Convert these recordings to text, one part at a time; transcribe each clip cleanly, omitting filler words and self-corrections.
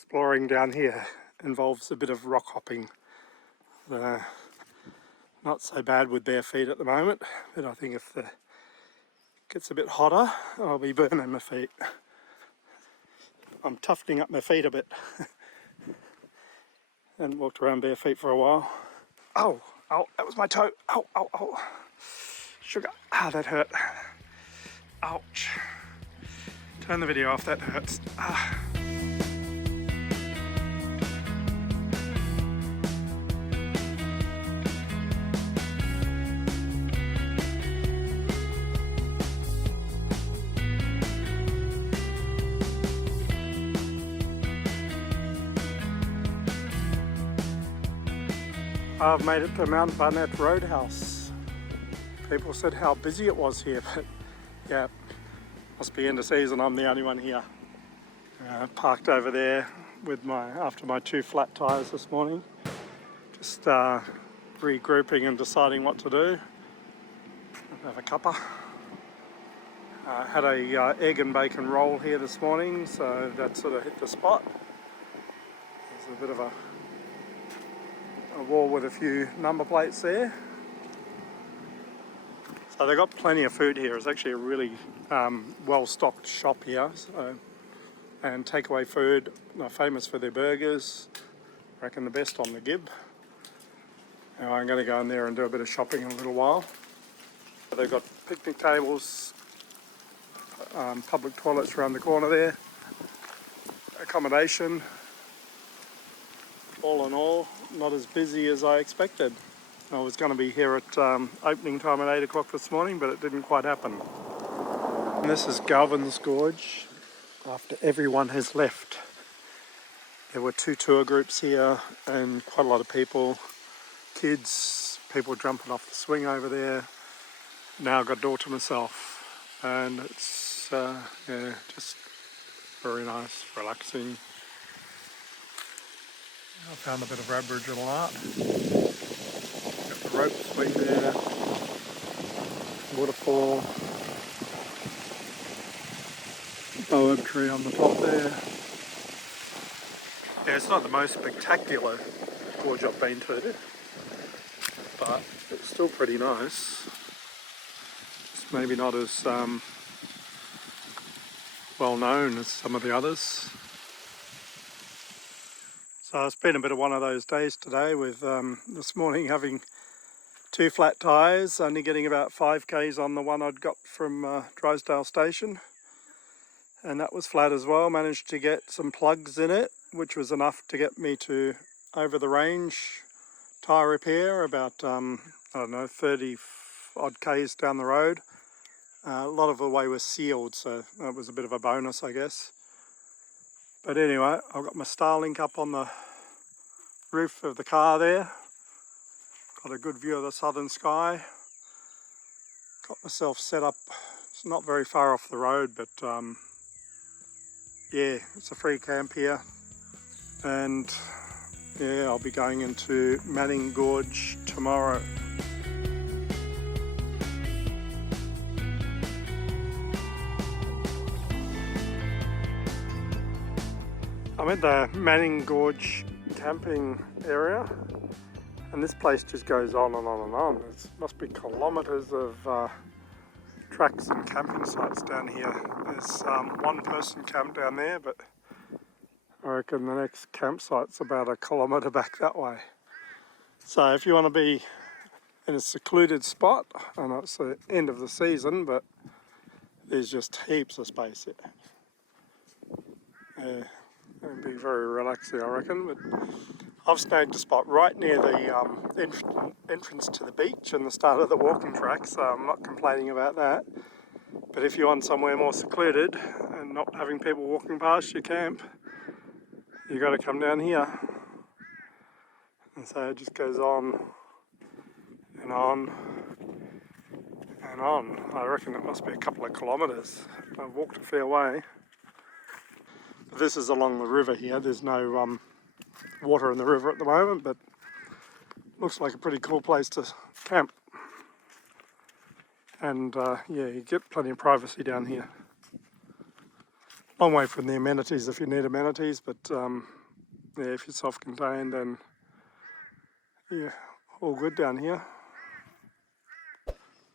Exploring down here involves a bit of rock hopping. Not so bad with bare feet at the moment, but I think if it gets a bit hotter, I'll be burning my feet. I'm toughening up my feet a bit. And walked around bare feet for a while. Oh, that was my toe. Ow. Sugar. That hurt. Ouch. Turn the video off, that hurts. I've made it to Mt Barnett Roadhouse. People said how busy it was here, but yeah, must be end of season. I'm the only one here. Parked over there with after my 2 flat tyres this morning. Just regrouping and deciding what to do. Have a cuppa. Had a egg and bacon roll here this morning, so that sort of hit the spot. There's a bit of a wall with a few number plates there. So they've got plenty of food here. It's actually a really well-stocked shop here. And takeaway food, they're famous for their burgers. I reckon the best on the Gib. Now I'm going to go in there and do a bit of shopping in a little while. They've got picnic tables, public toilets around the corner there, accommodation. All in all, not as busy as I expected. I was going to be here at opening time at 8 o'clock this morning, but it didn't quite happen. And this is Manning Gorge after everyone has left. There were 2 tour groups here and quite a lot of people, kids, people jumping off the swing over there. Now I've got a door to myself, and it's just very nice, relaxing. I found a bit of Aboriginal art. Got the rope swing there, waterfall, boab tree on the top there. Yeah, it's not the most spectacular gorge I've been to, but it's still pretty nice. It's maybe not as well known as some of the others. So it's been a bit of one of those days today with this morning having 2 flat tyres, only getting about 5 k's on the one I'd got from Drysdale Station. And that was flat as well. Managed to get some plugs in it, which was enough to get me to over the range tyre repair about, 30 odd k's down the road. A lot of the way was sealed, so that was a bit of a bonus, I guess. But anyway, I've got my Starlink up on the roof of the car there. Got a good view of the southern sky. Got myself set up. It's not very far off the road, but yeah, it's a free camp here. And yeah, I'll be going into Manning Gorge tomorrow. I'm at the Manning Gorge camping area, and this place just goes on and on and on. There must be kilometres of tracks and camping sites down here. There's one person camp down there, but I reckon the next campsite's about a kilometre back that way. So if you want to be in a secluded spot, I know it's the end of the season, but there's just heaps of space here. It'd be very relaxing, I reckon. But I've snagged a spot right near the entrance to the beach and the start of the walking track, so I'm not complaining about that. But if you want somewhere more secluded and not having people walking past your camp, you got to come down here. And so it just goes on and on and on. I reckon it must be a couple of kilometres. I've walked a fair way. This is along the river here. There's no water in the river at the moment, but looks like a pretty cool place to camp. And yeah, you get plenty of privacy down here. Long way from the amenities if you need amenities, but yeah, if you're self-contained, then yeah, all good down here.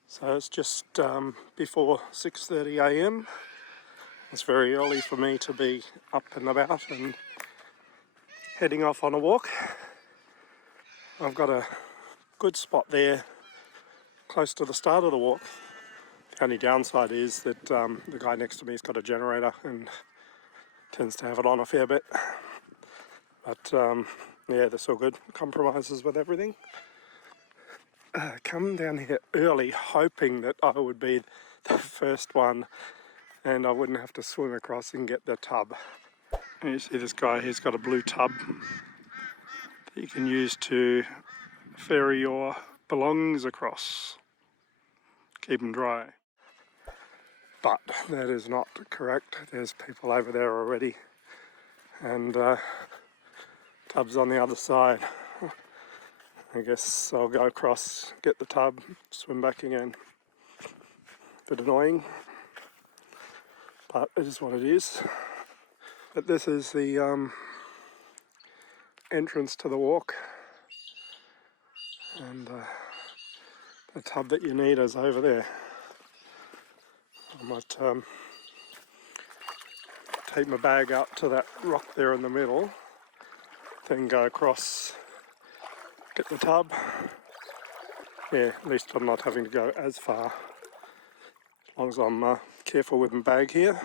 So it's just before 6:30 a.m. It's very early for me to be up and about and heading off on a walk. I've got a good spot there close to the start of the walk. The only downside is that the guy next to me has got a generator and tends to have it on a fair bit. But yeah, that's all good. Compromises with everything. Come down here early hoping that I would be the first one and I wouldn't have to swim across and get the tub. And you see this guy, he's got a blue tub that you can use to ferry your belongings across. Keep them dry. But that is not correct. There's people over there already and tub's on the other side. I guess I'll go across, get the tub, swim back again. Bit annoying, but it is what it is. But this is the entrance to the walk, and the tub that you need is over there. I might take my bag out to that rock there in the middle, then go across, get the tub. Yeah, at least I'm not having to go as far, as long as I'm careful with my bag here.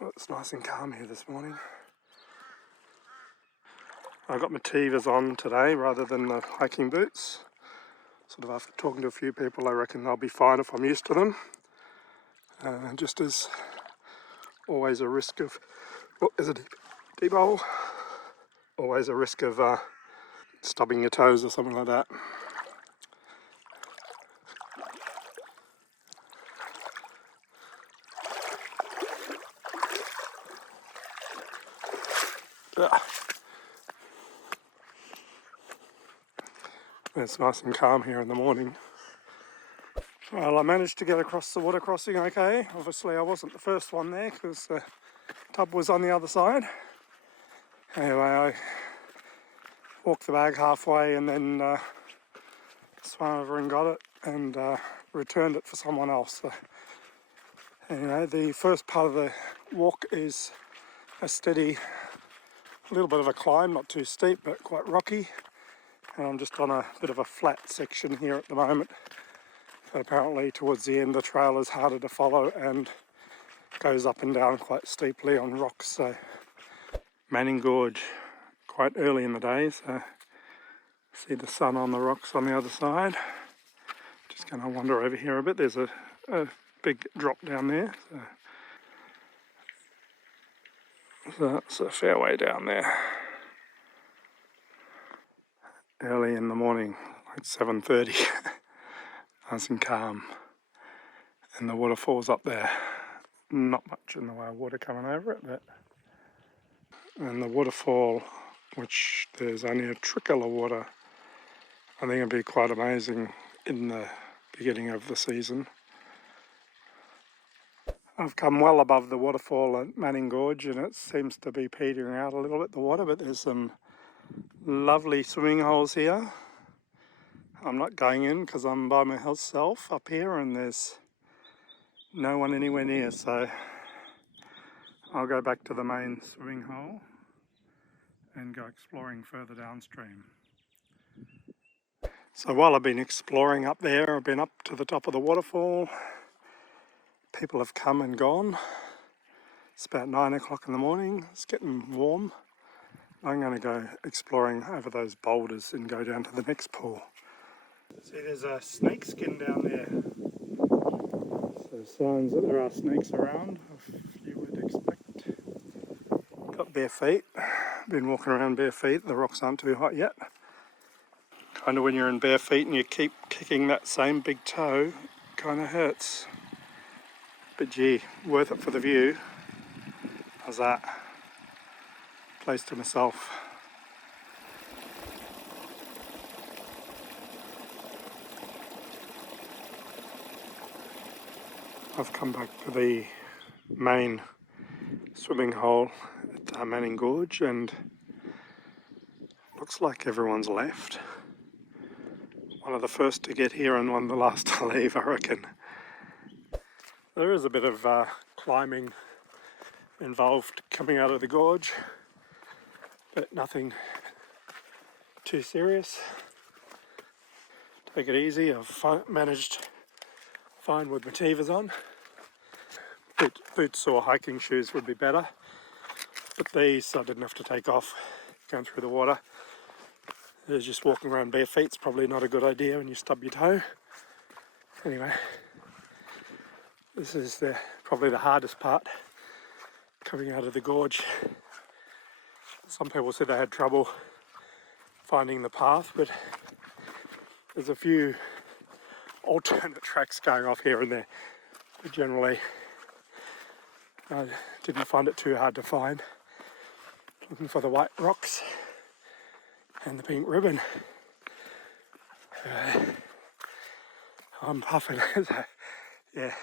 Well, it's nice and calm here this morning. I got my Tivas on today rather than the hiking boots. Sort of after talking to a few people, I reckon they'll be fine if I'm used to them. Just as always a risk of, oh, there's a deep hole. Always a risk of stubbing your toes or something like that. It's nice and calm here in the morning. Well, I managed to get across the water crossing okay. Obviously I wasn't the first one there because the tub was on the other side. Anyway, I walked the bag halfway and then swam over and got it and returned it for someone else. So, anyway, the first part of the walk is a steady, a little bit of a climb, not too steep but quite rocky. And I'm just on a bit of a flat section here at the moment. But apparently towards the end the trail is harder to follow and goes up and down quite steeply on rocks. So Manning Gorge, quite early in the day, so see the sun on the rocks on the other side. Just going to wander over here a bit. There's a big drop down there. So that's a fair way down there. Early in the morning, like 7:30. Nice and calm. And the waterfall's up there. Not much in the way of water coming over it, but... And the waterfall, which there's only a trickle of water, I think it'd be quite amazing in the beginning of the season. I've come well above the waterfall at Manning Gorge and it seems to be petering out a little bit, the water, but there's some lovely swimming holes here. I'm not going in because I'm by myself up here and there's no one anywhere near, so I'll go back to the main swimming hole and go exploring further downstream. So while I've been exploring up there, I've been up to the top of the waterfall. People have come and gone. It's about 9 o'clock in the morning. It's getting warm. I'm going to go exploring over those boulders and go down to the next pool. See, there's a snake skin down there. So signs that there are snakes around, if you would expect. Got bare feet. Been walking around bare feet. The rocks aren't too hot yet. Kind of when you're in bare feet and you keep kicking that same big toe, kind of hurts. But gee, worth it for the view. How's that? Place to myself. I've come back to the main swimming hole at Manning Gorge, and looks like everyone's left. One of the first to get here and one of the last to leave, I reckon. There is a bit of climbing involved coming out of the gorge, but nothing too serious. Take it easy. I've managed fine with my Tivas on. Boots or hiking shoes would be better, but these I didn't have to take off going through the water. Just walking around bare feet's probably not a good idea when you stub your toe. Anyway, this is probably the hardest part, coming out of the gorge. Some people said they had trouble finding the path, but there's a few alternate tracks going off here and there. But generally, I didn't find it too hard to find. Looking for the white rocks and the pink ribbon. I'm puffing. Yeah.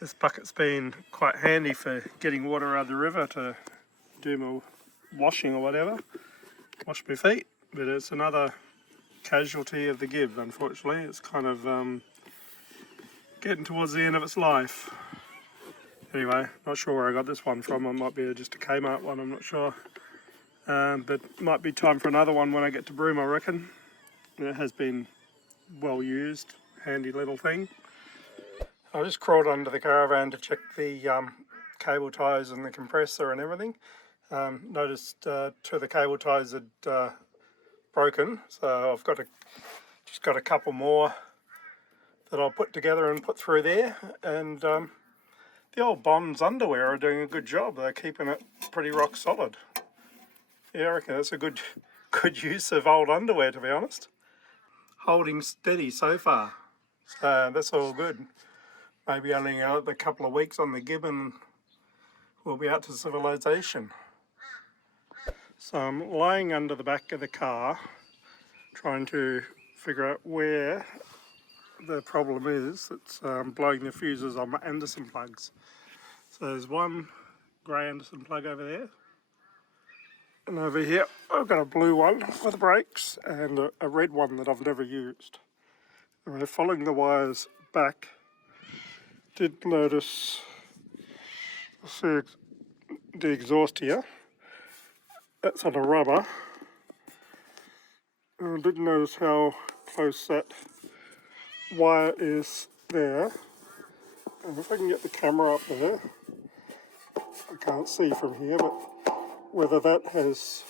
This bucket's been quite handy for getting water out of the river to do my washing or whatever, wash my feet, but it's another casualty of the Gib, unfortunately. It's kind of getting towards the end of its life. Anyway, not sure where I got this one from. It might be just a Kmart one, I'm not sure. But might be time for another one when I get to Broome, I reckon. It has been well used, handy little thing. I just crawled under the caravan to check the cable ties and the compressor and everything. Noticed two of the cable ties had broken, so I've just got a couple more that I'll put together and put through there. And the old Bonds underwear are doing a good job. They're keeping it pretty rock solid. Yeah, I reckon that's a good use of old underwear, to be honest. Holding steady so far, so that's all good. Maybe only a couple of weeks on the Gib and we'll be out to civilization. So I'm lying under the back of the car trying to figure out where the problem is. It's blowing the fuses on my Anderson plugs. So there's one grey Anderson plug over there, and over here I've got a blue one for the brakes and a red one that I've never used. And we're following the wires back. Did notice the exhaust here, that's on a rubber. And I did notice how close that wire is there. And if I can get the camera up there, I can't see from here, but whether that has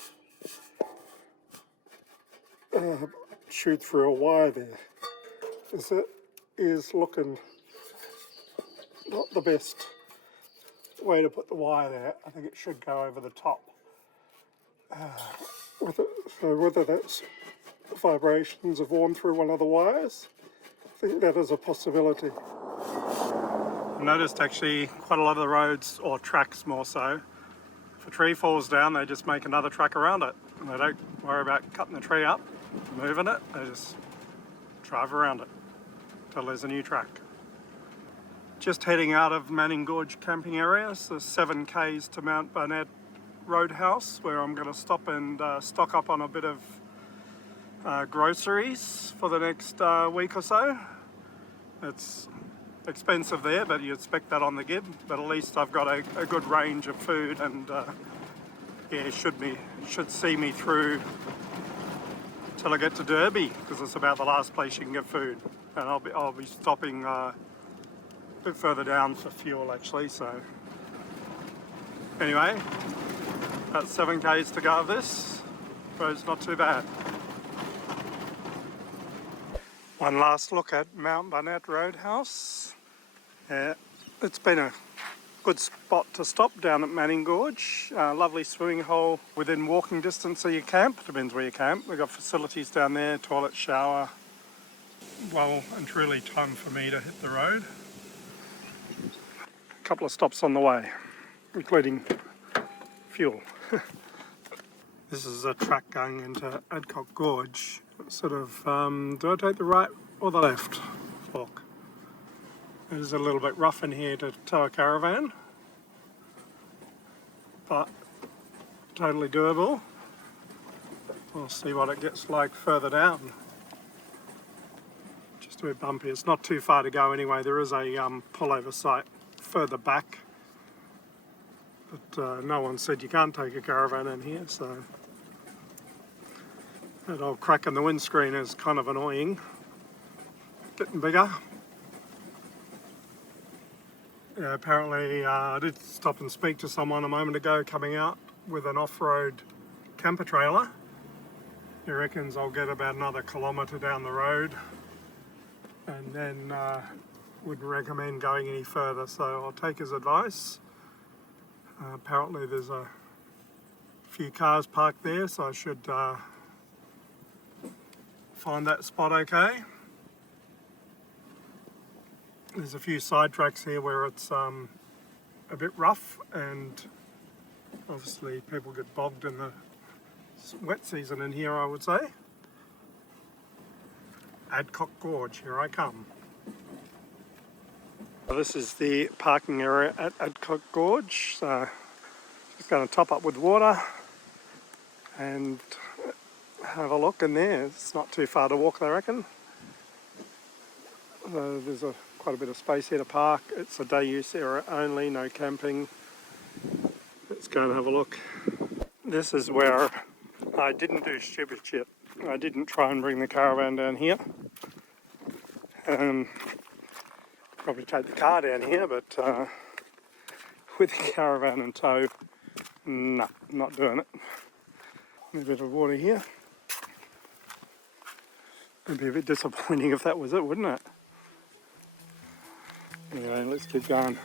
chewed through a wire there, as it is looking not the best way to put the wire there. I think it should go over the top. So whether that's vibrations have worn through one of the wires, I think that is a possibility. I noticed actually quite a lot of the roads, or tracks more so, if a tree falls down they just make another track around it. And they don't worry about cutting the tree up, moving it, they just drive around it until there's a new track. Just heading out of Manning Gorge camping area, so 7 k's to Mt Barnett Roadhouse, where I'm going to stop and stock up on a bit of groceries for the next week or so. It's expensive there, but you expect that on the Gib, but at least I've got a good range of food, and yeah, it should see me through till I get to Derby, because it's about the last place you can get food. And I'll be stopping a bit further down for fuel actually. So anyway, about 7 k's to go of this. Road's not too bad. One last look at Mt Barnett Roadhouse. It's been a good spot to stop down at Manning Gorge. Lovely swimming hole within walking distance of your camp. Depends where you camp. We've got facilities down there, toilet, shower. Well and truly time for me to hit the road. A couple of stops on the way, including fuel. This is a track going into Adcock Gorge, Sort of, do I take the right or the left fork? It is a little bit rough in here to tow a caravan, but totally doable. We'll see what it gets like further down. Just a bit bumpy. It's not too far to go anyway. There is a pullover site further back, but no one said you can't take a caravan in here, so that old crack in the windscreen is kind of annoying. Getting bigger. Yeah, apparently I did stop and speak to someone a moment ago coming out with an off-road camper trailer. He reckons I'll get about another kilometre down the road and then wouldn't recommend going any further, so I'll take his advice. Apparently there's a few cars parked there, so I should find that spot okay. There's a few side tracks here where it's a bit rough, and obviously people get bogged in the wet season in here, I would say. Adcock Gorge, here I come. This is the parking area at Adcock Gorge. So just going to top up with water and have a look in there. It's not too far to walk, I reckon. There's quite a bit of space here to park. It's a day use area only, no camping. Let's go and have a look. This is where I didn't do stupid shit. I didn't try and bring the caravan down here. Probably take the car down here, but with the caravan in tow, no, not doing it. A bit of water here. It'd be a bit disappointing if that was it, wouldn't it? Anyway, let's keep going.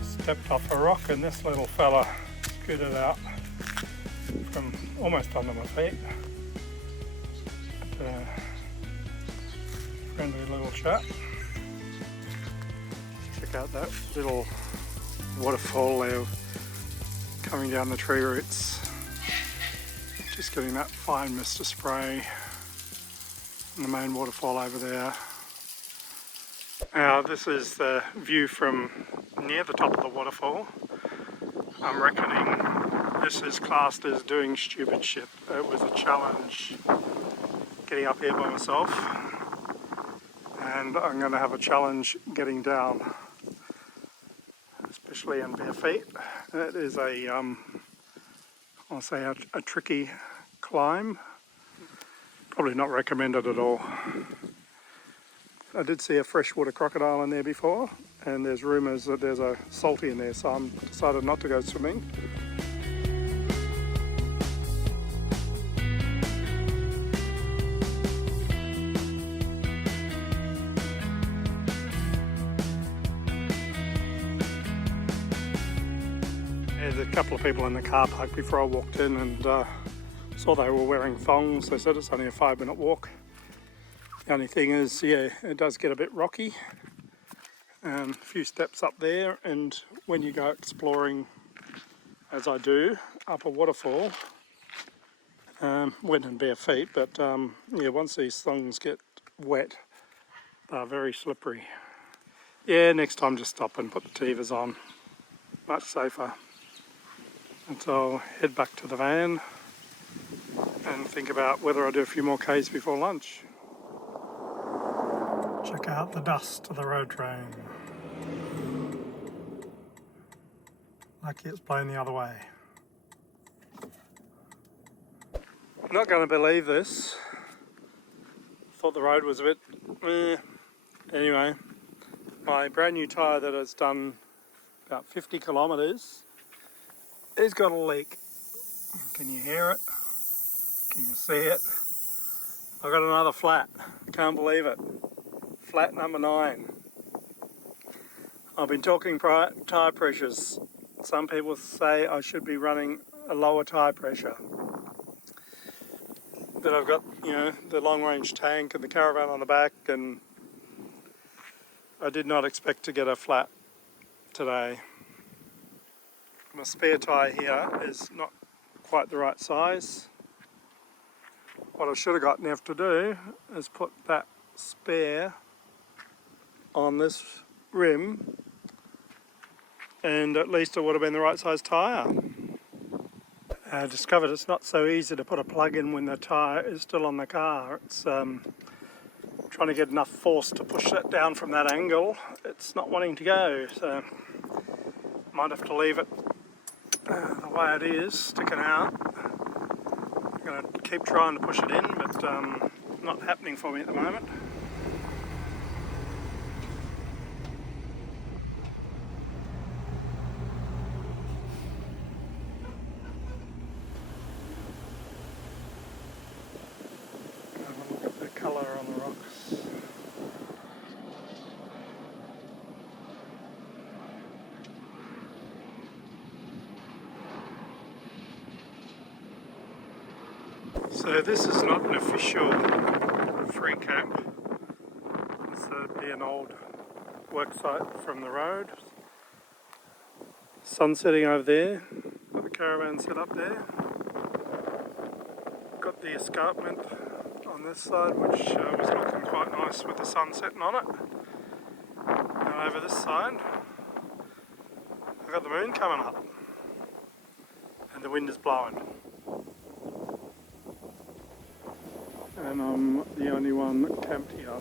Stepped off a rock and this little fella scooted out from almost under my feet. Friendly little chap. Check out that little waterfall there coming down the tree roots. Just getting that fine mist of spray and the main waterfall over there. Now this is the view from near the top of the waterfall. I'm reckoning this is classed as doing stupid shit. It was a challenge getting up here by myself, and I'm going to have a challenge getting down, especially in bare feet. It is I'll say a tricky climb. Probably not recommended at all. I did see a freshwater crocodile in there before, and there's rumours that there's a salty in there, so I'm decided not to go swimming. There's a couple of people in the car park before I walked in, and saw they were wearing thongs. They said it's only a 5-minute walk. The only thing is, yeah, it does get a bit rocky. A few steps up there, and when you go exploring, as I do, up a waterfall, wet and bare feet, but yeah, once these thongs get wet, they're very slippery. Yeah, next time just stop and put the Tivas on. Much safer. And so I'll head back to the van and think about whether I do a few more Ks before lunch. Check out the dust of the road train. Lucky it's blowing the other way. Not going to believe this. Thought the road was a bit Anyway, my brand new tyre that has done about 50 kilometres has got a leak. Can you hear it? Can you see it? I've got another flat. Can't believe it. Flat number 9. I've been talking tyre pressures. Some people say I should be running a lower tyre pressure. But I've got, you know, the long range tank and the caravan on the back, and I did not expect to get a flat today. My spare tyre here is not quite the right size. What I should have got Nev to do is put that spare on this rim, and at least it would have been the right size tyre. I discovered it's not so easy to put a plug in when the tyre is still on the car. It's trying to get enough force to push that down from that angle. It's not wanting to go, so might have to leave it the way it is, sticking out. I'm going to keep trying to push it in, but not happening for me at the moment. Have a look at the colour on the rocks. So this is not an official free camp. This would be an old work site from the road. Sun setting over there. Got the caravan set up there. Got the escarpment on this side, which was looking quite nice with the sun setting on it. And over this side, I've got the moon coming up. And the wind is blowing. And I'm the only one camped here.